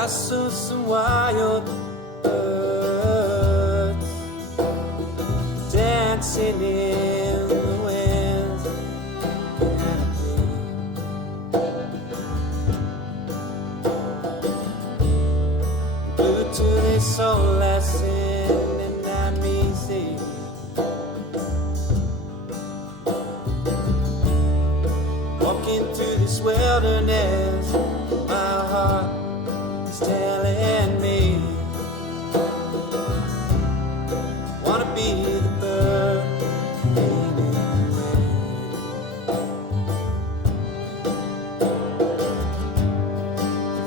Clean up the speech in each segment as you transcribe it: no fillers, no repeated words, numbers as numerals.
I saw some wild birds dancing in the wind, glued to their soul lesson, and I'm easy. Walking through this wilderness, my heart is telling me, wanna be the bird flying in the wind.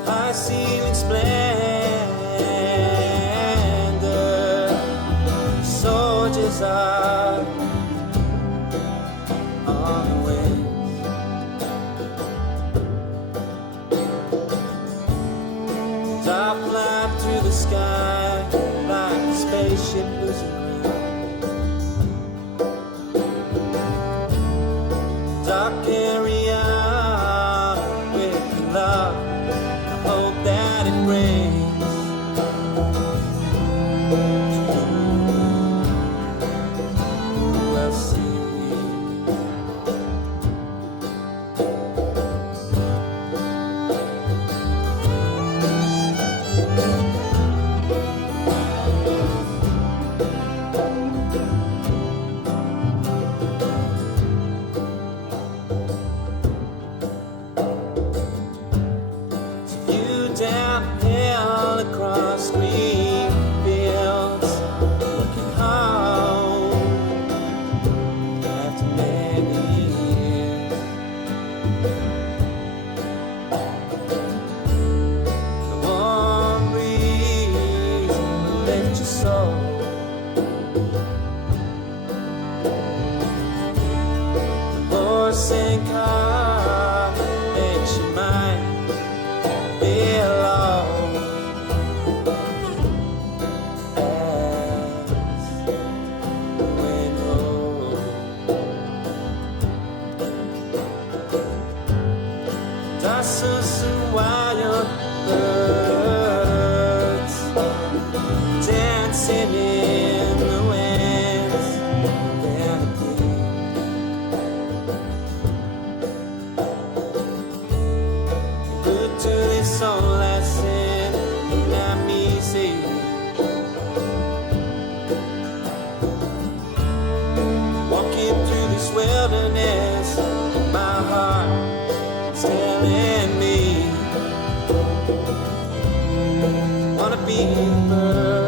High ceiling splendor, soldiers are on the wings. I fly through the sky like a spaceship losing ground. I'll carry on with love. I hope that it brings we'll see. Downhill across green fields, looking home after many years. The warm breeze will lift your soul. The horse and car makes your mind feel alone as the wind rolls. I saw some wild birds dancing in the winds, good to this soul lesson, and I'm easy. Walking through this wilderness, my heart is telling me, wanna be a bird.